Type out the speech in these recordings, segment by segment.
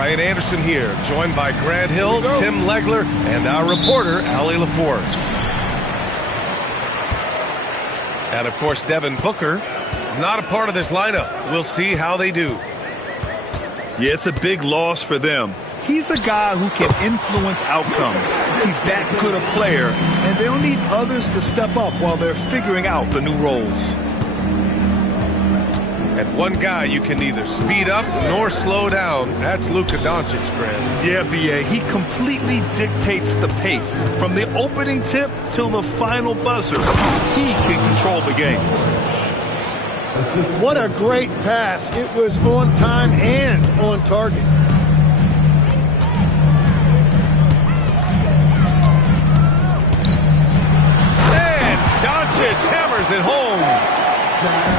Brian Anderson here, joined by Grant Hill, Tim Legler, and our reporter, Allie LaForce. And, of course, Devin Booker, not a part of this lineup. We'll see how they do. Yeah, it's a big loss for them. He's a guy who can influence outcomes. He's that good a player, and they'll need others to step up while they're figuring out the new roles. And one guy you can neither speed up nor slow down, that's Luka Doncic, Grant. Yeah, B.A., he completely dictates the pace. From the opening tip till the final buzzer, he can control the game. What a great pass. It was on time and on target. And Doncic hammers it home.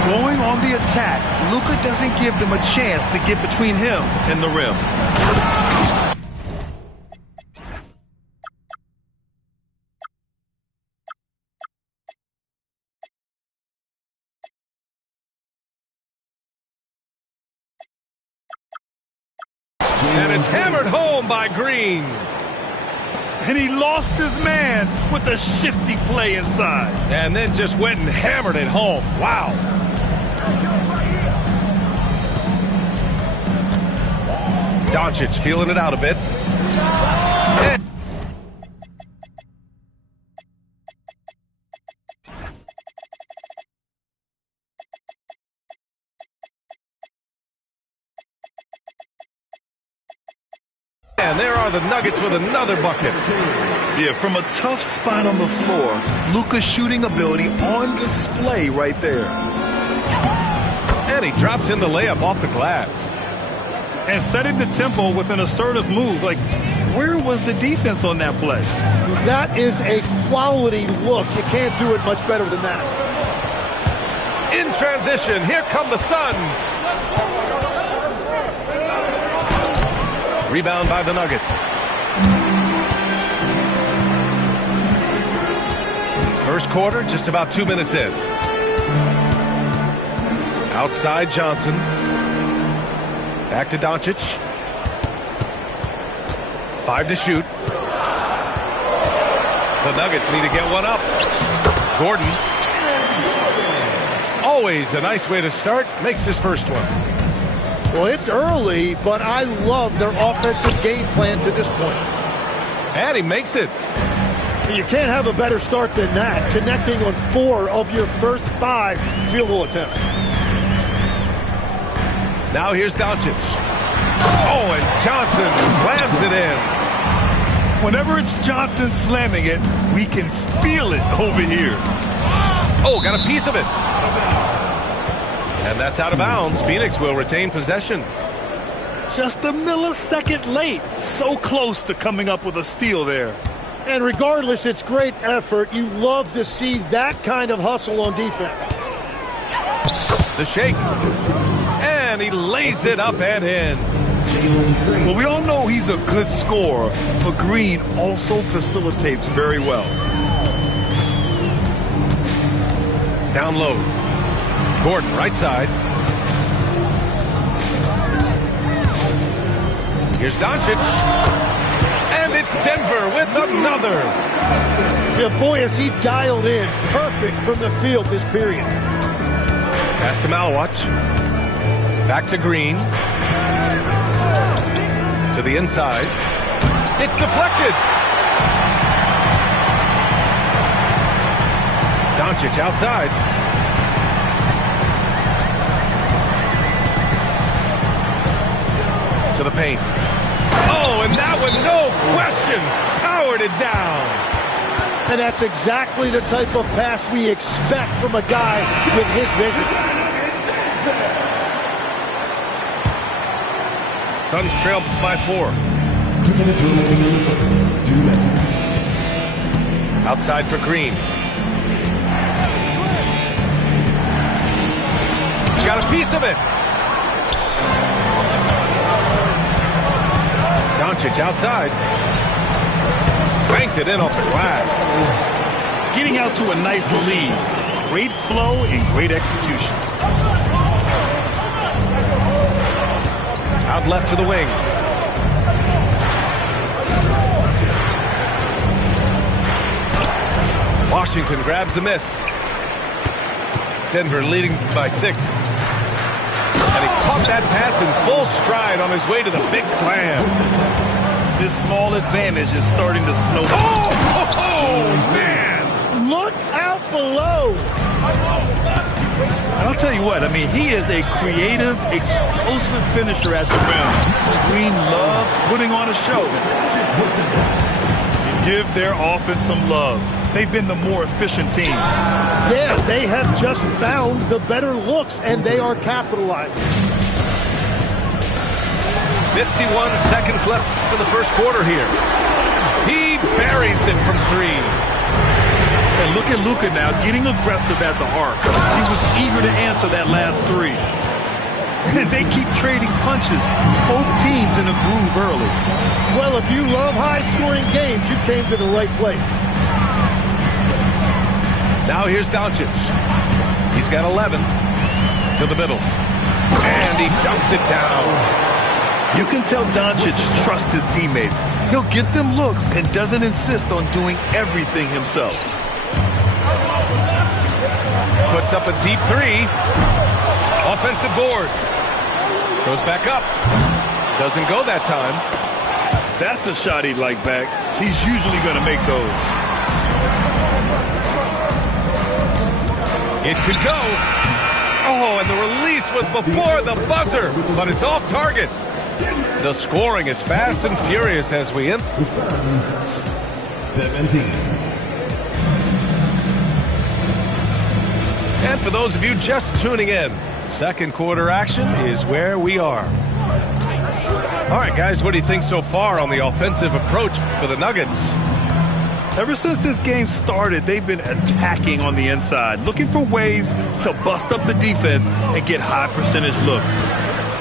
Going on the attack, Luka doesn't give them a chance to get between him and the rim. And it's hammered home by Green. And he lost his man with a shifty play inside. And then just went and hammered it home. Wow. Doncic feeling it out a bit. And there are the Nuggets with another bucket. Yeah, from a tough spot on the floor, Luka's shooting ability on display right there. And he drops in the layup off the glass. And setting the tempo with an assertive move. Like, where was the defense on that play? That is a quality look. You can't do it much better than that. In transition, here come the Suns. Rebound by the Nuggets. First quarter, just about 2 minutes in. Outside Johnson. Back to Doncic. 5 to shoot. The Nuggets need to get one up. Gordon. Always a nice way to start. Makes his first one. Well, it's early, but I love their offensive game plan to this point. And he makes it. You can't have a better start than that, connecting on 4 of your first 5 field goal attempts. Now here's Doncic. Oh, and Johnson slams it in. Whenever it's Johnson slamming it, we can feel it over here. Oh, got a piece of it. And that's out of bounds. Phoenix will retain possession. Just a millisecond late. So close to coming up with a steal there. And regardless, it's great effort. You love to see that kind of hustle on defense. The shake. And he lays it up and in. Well, we all know he's a good scorer, but Green also facilitates very well. Down low. Gordon, right side. Here's Doncic. And it's Denver with another. Yeah, boy, is he dialed in. Perfect from the field this period. Pass to Malawach. Back to Green. To the inside. It's deflected. Doncic outside. To the paint. Oh, and that one, no question, powered it down. And that's exactly the type of pass we expect from a guy with his vision. Suns trail by 4. Outside for Green. Got a piece of it. Doncic outside. Banked it in off the glass. Getting out to a nice lead. Great flow and great execution. Out left to the wing. Washington grabs a miss. Denver leading by 6. And he caught that pass in full stride on his way to the big slam. This small advantage is starting to snowball. Oh, man! Look out below. And I'll tell you what, I mean, he is a creative, explosive finisher at the rim. Green loves putting on a show. You give their offense some love. They've been the more efficient team. Yeah, they have just found the better looks, and they are capitalizing. 51 seconds left in the first quarter here. He buries it from 3. And look at Luka now, getting aggressive at the arc. He was eager to answer that last 3. And they keep trading punches. Both teams in a groove early. Well, if you love high-scoring games, you came to the right place. Now here's Doncic. He's got 11 to the middle. And he dunks it down. You can tell Doncic trusts his teammates. He'll get them looks and doesn't insist on doing everything himself. Puts up a deep 3. Offensive board. Goes back up. Doesn't go that time. That's a shot he'd like back. He's usually going to make those. It could go. Oh, and the release was before the buzzer, but it's off target. The scoring is fast and furious as we end. 17. And for those of you just tuning in, second quarter action is where we are. All right, guys, what do you think so far on the offensive approach for the Nuggets? Ever since this game started, they've been attacking on the inside, looking for ways to bust up the defense and get high percentage looks.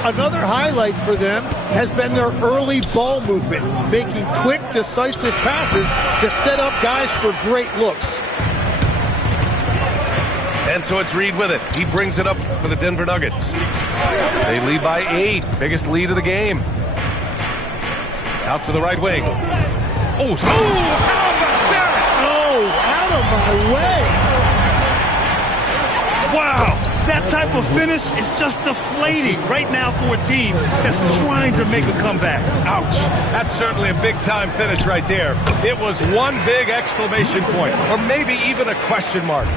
Another highlight for them has been their early ball movement, making quick, decisive passes to set up guys for great looks. And so it's Reed with it. He brings it up for the Denver Nuggets. They lead by 8, biggest lead of the game. Out to the right wing. Oh, how about that? Oh, out of my way. Wow, that type of finish is just deflating right now for a team that's trying to make a comeback. Ouch. That's certainly a big-time finish right there. It was one big exclamation point, or maybe even a question mark.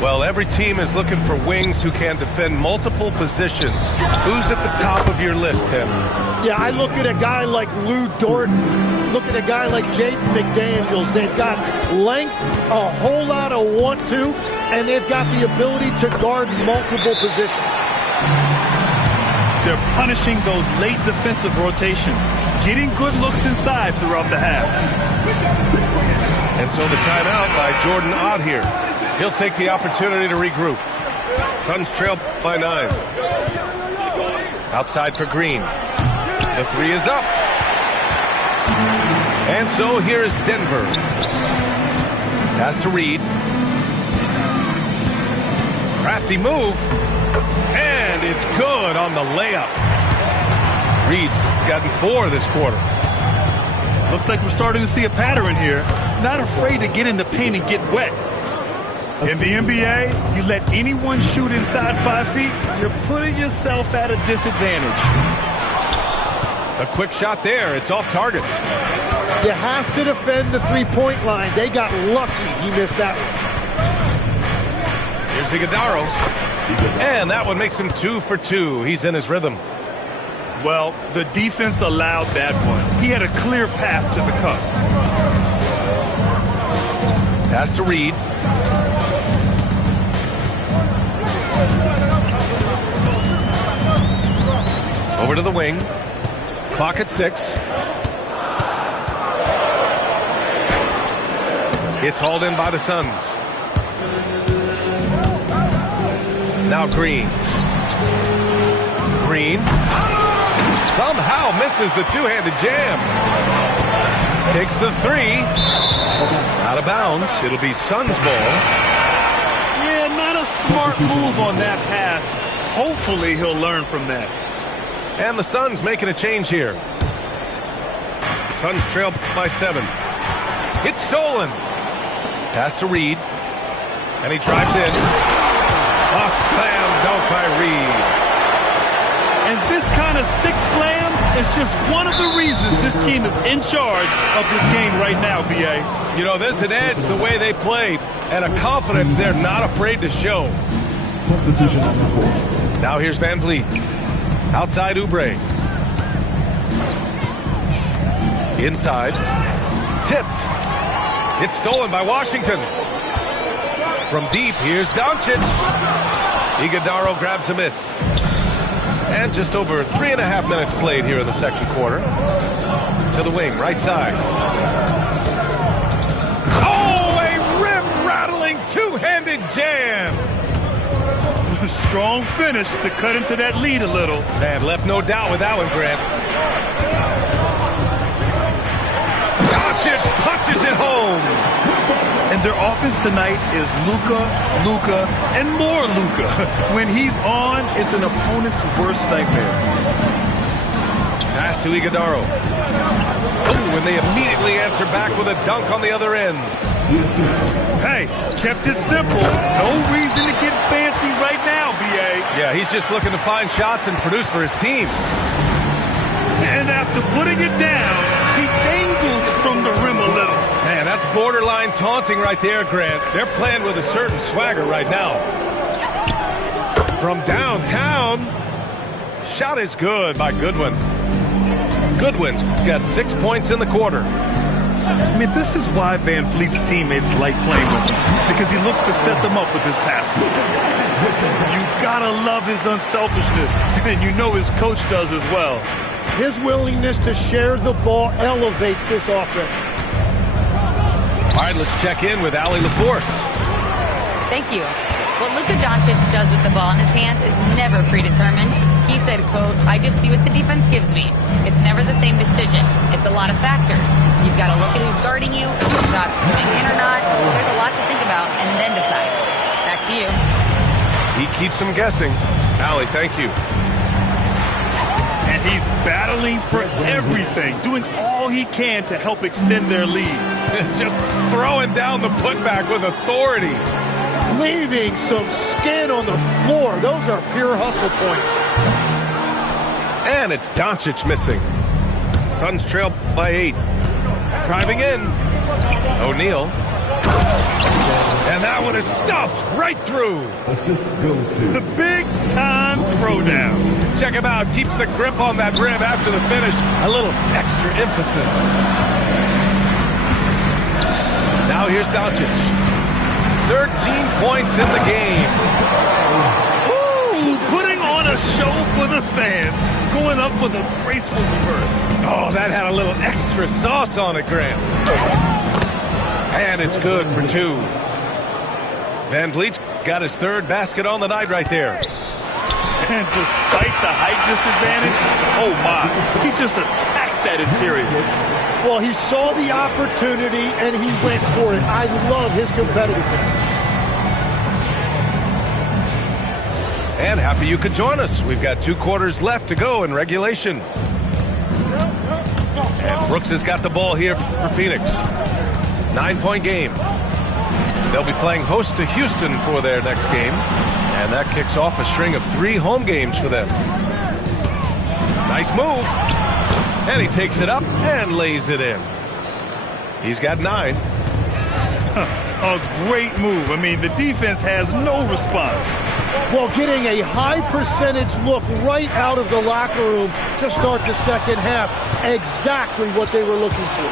Well, every team is looking for wings who can defend multiple positions. Who's at the top of your list, Tim? Yeah, I look at a guy like Lou Dort, look at a guy like Jaden McDaniels. They've got length, a whole lot of want-to, and they've got the ability to guard multiple positions. They're punishing those late defensive rotations, getting good looks inside throughout the half. And so the timeout by Jordan Ott here. He'll take the opportunity to regroup. Suns trail by 9. Outside for Green. The 3 is up. And so here's Denver. Pass to Reed. Crafty move. And it's good on the layup. Reed's gotten 4 this quarter. Looks like we're starting to see a pattern here. Not afraid to get in the paint and get wet. In the NBA, you let anyone shoot inside 5 feet, you're putting yourself at a disadvantage. A quick shot there. It's off target. You have to defend the three-point line. They got lucky he missed that one. Here's Iguodala. And that one makes him 2 for 2. He's in his rhythm. Well, the defense allowed that one. He had a clear path to the cup. Pass to Reed. Over to the wing. Clock at 6. It's hauled in by the Suns. Now Green. Green somehow misses the two-handed jam. Takes the 3. Out of bounds. It'll be Suns ball. Yeah, not a smart move on that pass. Hopefully he'll learn from that. And the Suns making a change here. Suns trail by 7. It's stolen. Pass to Reed. And he drives in. A slam dunk by Reed. And this kind of sick slam is just one of the reasons this team is in charge of this game right now, B.A. You know, there's an edge the way they played and a confidence they're not afraid to show. Substitution on the board. Now here's Van Vliet. Outside Oubre. Inside. Tipped. It's stolen by Washington. From deep, here's Doncic. Iguodala grabs a miss. And just over 3.5 minutes played here in the second quarter. To the wing, right side. Oh, a rim-rattling two-handed jam. Strong finish to cut into that lead a little. And left no doubt with that one, Grant. Doncic punches it home. And their offense tonight is Luka, and more Luka. When he's on, it's an opponent's worst nightmare. Pass to Iguodala. Oh, and they immediately answer back with a dunk on the other end. Hey, kept it simple. No reason to get fancy right now, B.A. Yeah, he's just looking to find shots and produce for his team. And after putting it down, he dangles from the rim a little. Man, that's borderline taunting right there, Grant. They're playing with a certain swagger right now. From downtown, shot is good by Goodwin. Goodwin's got 6 points in the quarter. I mean, this is why Van Vliet's teammates like playing with him, because he looks to set them up with his passing. You gotta love his unselfishness, and you know his coach does as well. His willingness to share the ball elevates this offense. All right, let's check in with Allie LaForce. Thank you. What Luka Doncic does with the ball in his hands is never predetermined. He said, quote, "I just see what the defense gives me. It's never the same decision. It's a lot of factors. You've got to look at who's guarding you, if the shot's going in or not. There's a lot to think about and then decide." Back to you. He keeps them guessing. Allie, thank you. And he's battling for everything, doing all he can to help extend their lead. Just throwing down the putback with authority. Leaving some skin on the floor. Those are pure hustle points. And it's Doncic missing. Suns trail by 8. Driving in. O'Neal. And that one is stuffed right through. Assist goes to The big-time throwdown. Check him out. Keeps the grip on that rim after the finish. A little extra emphasis. Now here's Doncic. 13 points in the game. Ooh, putting on a show for the fans. Going up for the graceful reverse. Oh, that had a little extra sauce on it, Grant. And it's good for 2. Van Vliet's got his third basket on the night right there. And despite the height disadvantage, oh my, he just attacks that interior. Well, he saw the opportunity and he went for it. I love his competitiveness. And happy you could join us. We've got 2 quarters left to go in regulation. And Brooks has got the ball here for Phoenix. 9-point game. They'll be playing host to Houston for their next game. And that kicks off a string of 3 home games for them. Nice move. And he takes it up and lays it in. He's got 9. A great move. I mean, the defense has no response. Well, getting a high percentage look right out of the locker room to start the second half. Exactly what they were looking for.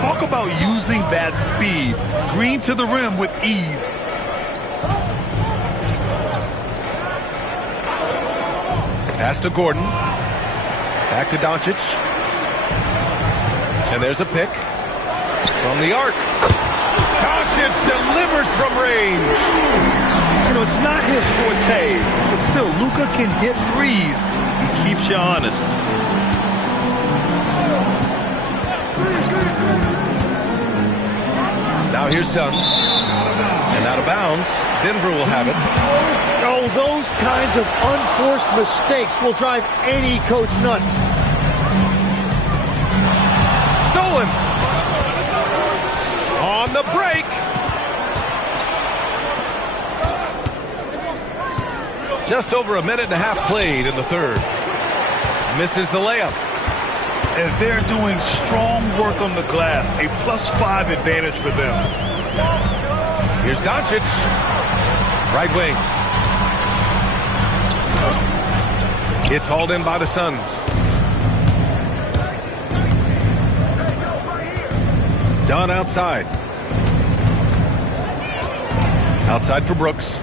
Talk about using that speed. Green to the rim with ease. Pass to Gordon. Back to Doncic. And there's a pick from the arc. Doncic delivers from range. You know, it's not his forte, but still, Luka can hit threes. He keeps you honest. Now here's Dunn. And out of bounds. Denver will have it. Oh, those kinds of unforced mistakes will drive any coach nuts. rolling. On the break. Just over a minute and a half played in the third. Misses the layup. And they're doing strong work on the glass. A +5 advantage for them. Here's Doncic. Right wing. It's hauled in by the Suns. Dunn outside. Outside for Brooks.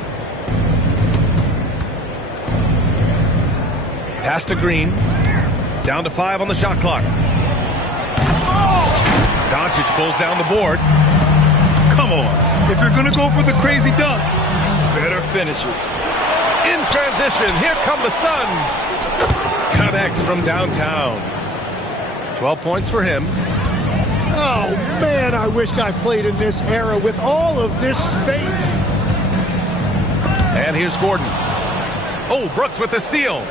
Pass to Green. Down to 5 on the shot clock. Doncic pulls down the board. Come on. If you're going to go for the crazy dunk, better finish it. In transition, here come the Suns. Connects from downtown. 12 points for him. Oh, man, I wish I played in this era with all of this space. And here's Gordon. Oh, Brooks with the steal.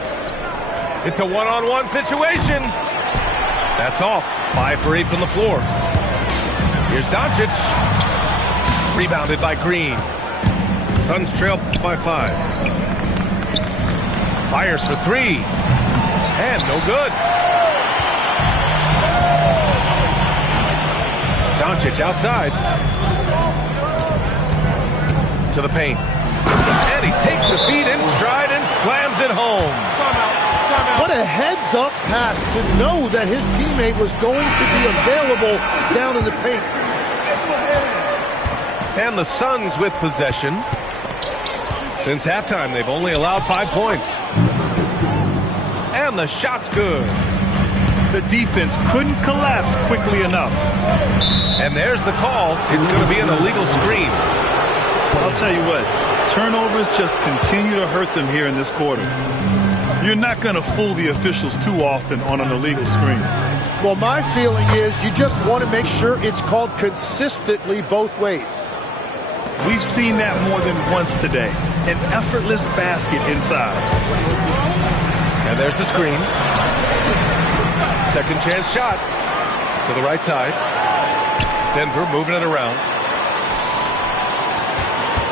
It's a one-on-one situation. That's off. 5 for 8 from the floor. Here's Doncic. Rebounded by Green. Suns trail by 5. Fires for 3. And no good. Doncic outside. To the paint. And he takes the feed in stride and slams it home. What a heads-up pass to know that his teammate was going to be available down in the paint. And the Suns with possession. Since halftime, they've only allowed 5 points. And the shot's good. The defense couldn't collapse quickly enough. And there's the call. It's going to be an illegal screen. I'll tell you what, turnovers just continue to hurt them here in this quarter. You're not going to fool the officials too often on an illegal screen. Well, my feeling is you just want to make sure it's called consistently both ways. We've seen that more than once today. An effortless basket inside. And there's the screen. Second chance shot to the right side. Denver moving it around.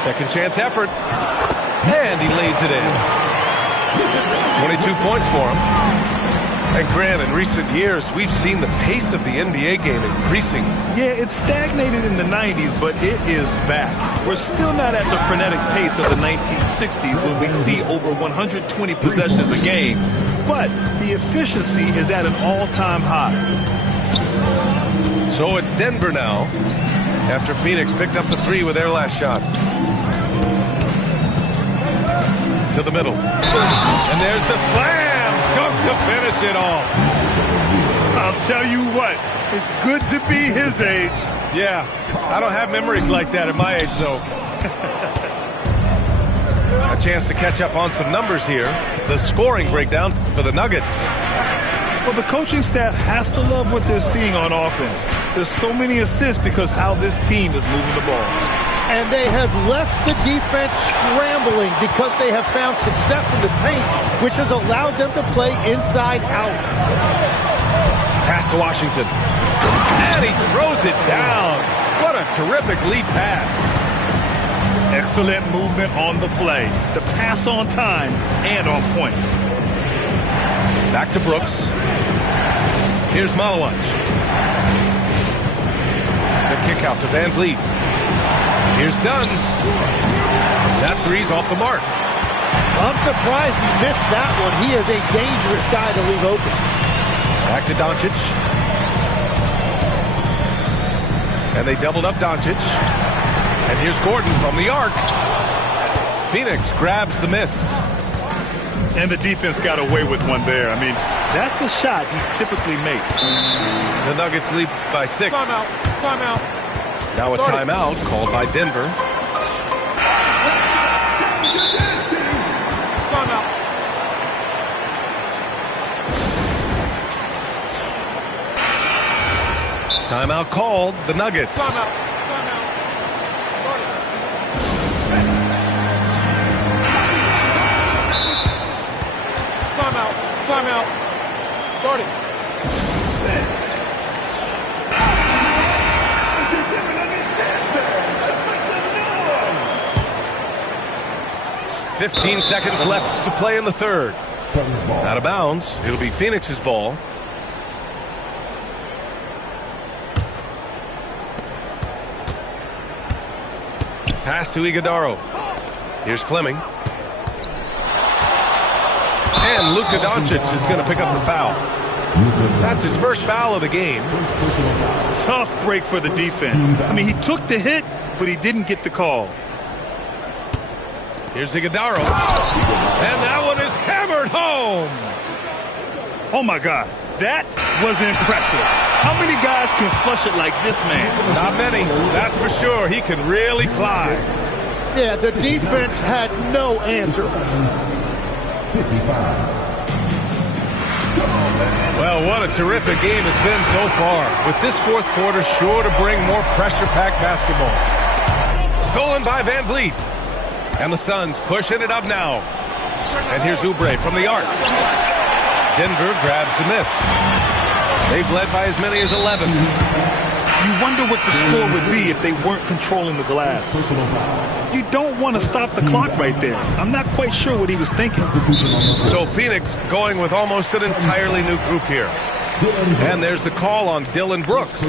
Second chance effort. And he lays it in. 22 points for him. And Grant, in recent years, we've seen the pace of the NBA game increasing. Yeah, it stagnated in the 90s, but it is back. We're still not at the frenetic pace of the 1960s when we'd see over 120 possessions a game. But the efficiency is at an all-time high. So it's Denver now, after Phoenix picked up the 3 with their last shot. To the middle. And there's the slam dunk to finish it off. I'll tell you what, it's good to be his age. Yeah, I don't have memories like that at my age, though. A chance to catch up on some numbers here. The scoring breakdown for the Nuggets. Well, the coaching staff has to love what they're seeing on offense. There's so many assists because how this team is moving the ball. And they have left the defense scrambling because they have found success in the paint, which has allowed them to play inside out. Pass to Washington. And he throws it down. What a terrific lead pass. Excellent movement on the play. The pass on time and on point. Back to Brooks. Here's Malawach. The kick out to Van Vliet. Here's Dunn. That 3's off the mark. I'm surprised he missed that one. He is a dangerous guy to leave open. Back to Doncic. And they doubled up Doncic. And here's Gordon from the arc. Phoenix grabs the miss. And the defense got away with one there. I mean, that's a shot he typically makes. The Nuggets lead by 6. Timeout. Timeout. Now a timeout called by Denver. Timeout. Timeout called the Nuggets. Timeout. Timeout. Timeout. Starting. 15 seconds left to play in the third. Suns ball. Out of bounds. It'll be Phoenix's ball. Pass to Iguodaro. Here's Fleming. And Luka Doncic is going to pick up the foul. That's his first foul of the game. Tough break for the defense. I mean, he took the hit, but he didn't get the call. Here's Iguodaro. And that one is hammered home. Oh, my God. That was impressive. How many guys can flush it like this man? Not many, that's for sure. He can really fly. Yeah, the defense had no answer. 55. Well, what a terrific game it's been so far. With this fourth quarter sure to bring more pressure-packed basketball. Stolen by Van Vliet. And the Suns pushing it up now. And here's Oubre from the arc. Denver grabs the miss. They've led by as many as 11. You wonder what the score would be if they weren't controlling the glass. You don't want to stop the clock right there. I'm not quite sure what he was thinking. So Phoenix going with almost an entirely new group here. And there's the call on Dillon Brooks.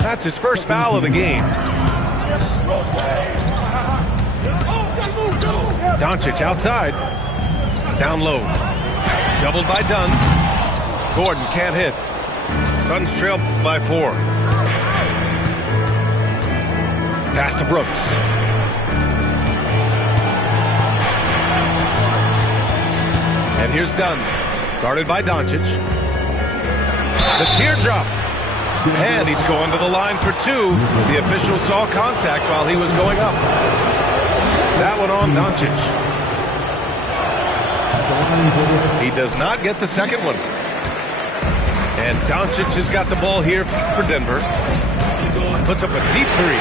That's his first foul of the game. Doncic outside. Down low. Doubled by Dunn. Gordon can't hit. Suns trail by 4. Pass to Brooks. And here's Dunn. Guarded by Doncic. The teardrop. And he's going to the line for 2. The official saw contact while he was going up. That one on Doncic. He does not get the second one. And Doncic has got the ball here for Denver. Puts up a deep 3.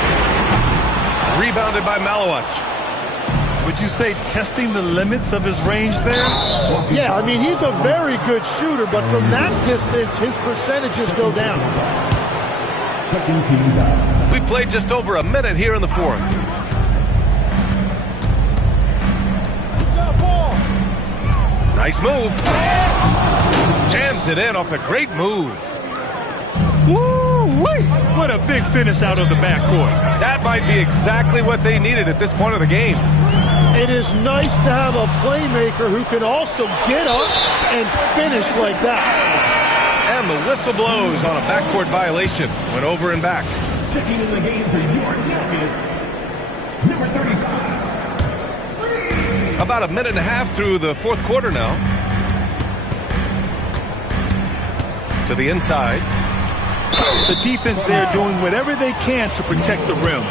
Rebounded by Malawach. Would you say testing the limits of his range there? Yeah, I mean, he's a very good shooter, but from that distance, his percentages go down. Second team foul. We played just over a minute here in the fourth. Nice move. Jams it in off a great move. Woo-wee! What a big finish out of the backcourt. That might be exactly what they needed at this point of the game. It is nice to have a playmaker who can also get up and finish like that. And the whistle blows on a backcourt violation. Went over and back. Checking in the game for your Nuggets, number 35. About a minute and a half through the fourth quarter now. To the inside. The defense there doing whatever they can to protect the rim.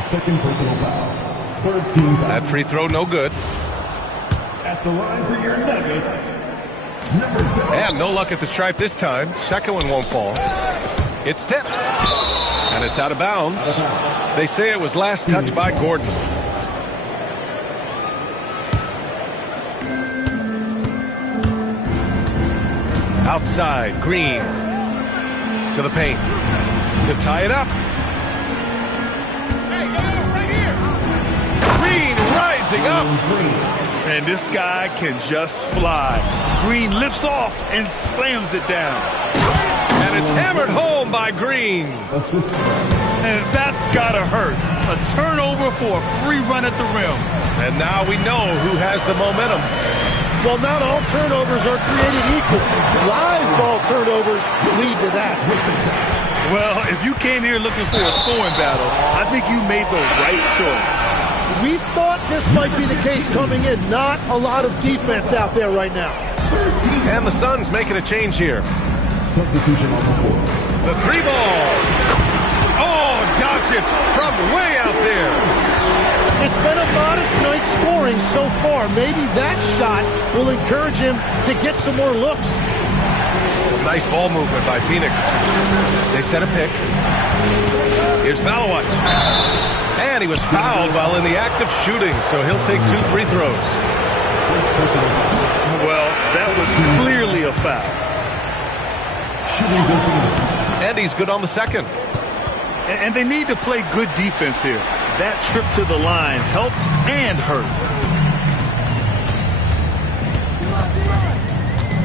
Second personal foul. Third team foul. That free throw no good. At the line for your Nuggets, number 30. And no luck at the stripe this time. Second one won't fall. It's tipped. And it's out of bounds. They say it was last touched by Gordon. Outside, Green to the paint to tie it up. Green rising up. And this guy can just fly. Green lifts off and slams it down. And it's hammered home by Green. Assist. And that's gotta hurt. A turnover for a free run at the rim. And now we know who has the momentum. Well, not all turnovers are created equal. Live ball turnovers lead to that. Well, if you came here looking for a scoring battle, I think you made the right choice. We thought this might be the case coming in. Not a lot of defense out there right now. And the Suns making a change here. Substitution on the floor. The 3 ball. Oh, Doncic from way out there. It's been a modest night scoring so far. Maybe that shot will encourage him to get some more looks. Some nice ball movement by Phoenix. They set a pick. Here's Malawach. And he was fouled while in the act of shooting, so he'll take 2 free throws. Well, that was clearly a foul. And he's good on the second. And they need to play good defense here. That trip to the line helped and hurt.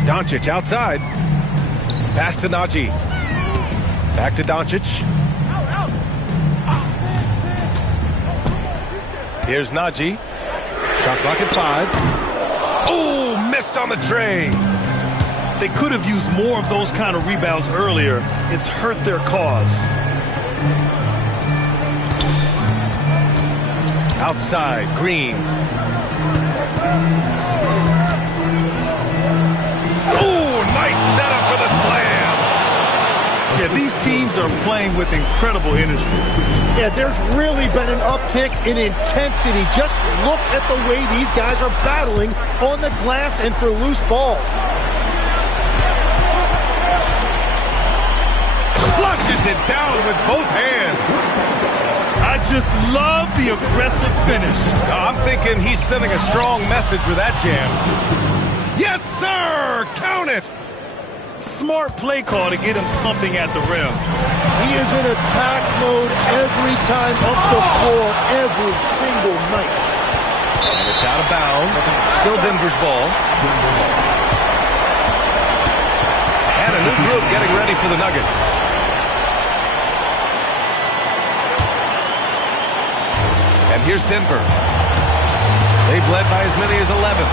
Doncic outside. Pass to Najee. Back to Doncic. Here's Najee. Shot clock at 5. Oh, missed on the tray. They could have used more of those kind of rebounds earlier. It's hurt their cause. Outside, Green. Oh, nice setup for the slam. Yeah, these teams are playing with incredible energy. Yeah, there's really been an uptick in intensity. Just look at the way these guys are battling on the glass and for loose balls. Flushes it down with both hands. I just love the aggressive finish. I'm thinking he's sending a strong message with that jam. Yes, sir! Count it! Smart play call to get him something at the rim. He is in attack mode every time up the floor, every single night. And it's out of bounds. Still Denver's ball. And a new group getting ready for the Nuggets. And here's Denver. They've led by as many as 11.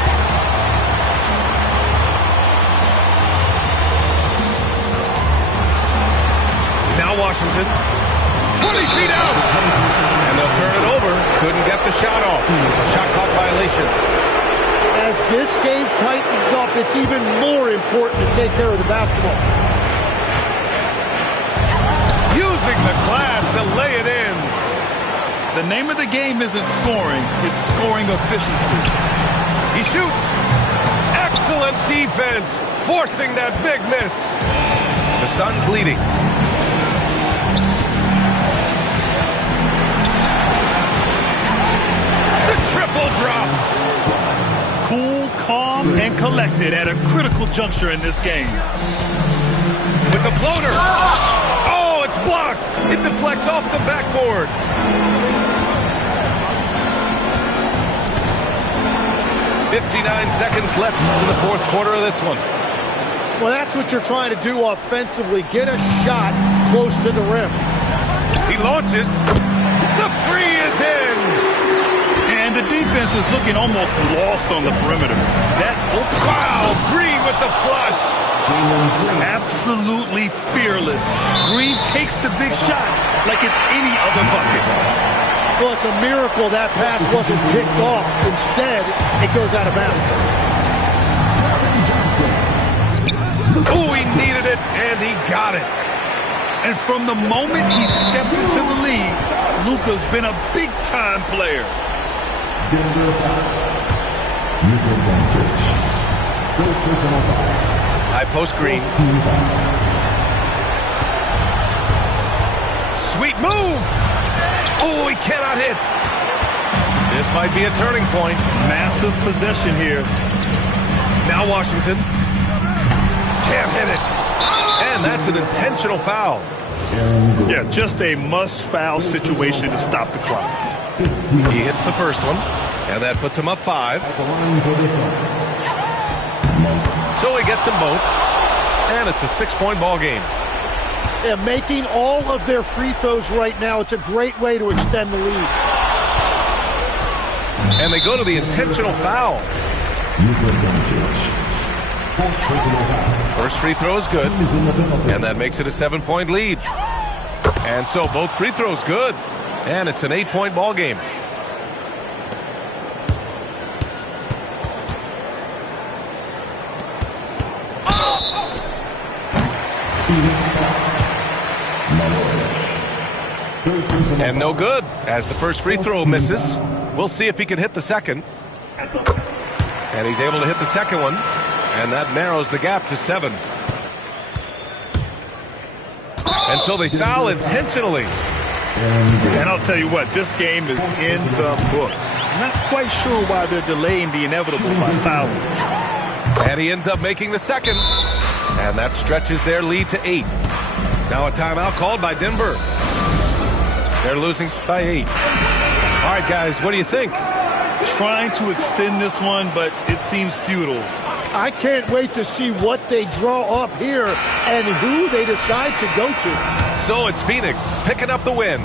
Now Washington. 20 feet out. And they'll turn it over. Couldn't get the shot off. Shot clock violation. As this game tightens up, it's even more important to take care of the basketball. Using the glass to lay it in. The name of the game isn't scoring, it's scoring efficiency. He shoots. Excellent defense, forcing that big miss. The Suns leading. The triple drops. Cool, calm, and collected at a critical juncture in this game. With the floater. Oh, it's blocked. It deflects off the backboard. 59 seconds left to the fourth quarter of this one. Well, that's what you're trying to do offensively. Get a shot close to the rim. He launches. The three is in. And the defense is looking almost lost on the perimeter. Wow, Green with the flush. Absolutely fearless. Green takes the big shot like it's any other bucket. Well, it's a miracle that pass wasn't picked off. Instead, it goes out of bounds. Oh, he needed it, and he got it. And from the moment he stepped into the league, Luka's been a big-time player. High post Green. Sweet move. Oh, he cannot hit. This might be a turning point. Massive possession here. Now Washington. Can't hit it. And that's an intentional foul. Yeah, just a must-foul situation to stop the clock. He hits the first one, and that puts him up 5. So he gets them both, and it's a 6-point ball game. Yeah, making all of their free throws right now, it's a great way to extend the lead. And they go to the intentional foul. First free throw is good, and that makes it a 7-point lead. And so both free throws good, and it's an 8-point ball game. And no good, as the first free throw misses. We'll see if he can hit the second. And he's able to hit the second one, and that narrows the gap to 7. And so they foul intentionally. And I'll tell you what, this game is in the books. Not quite sure why they're delaying the inevitable by fouling. And he ends up making the second. And that stretches their lead to 8. Now a timeout called by Denver. They're losing by 8. All right, guys, what do you think? Trying to extend this one, but it seems futile. I can't wait to see what they draw up here and who they decide to go to. So it's Phoenix picking up the win.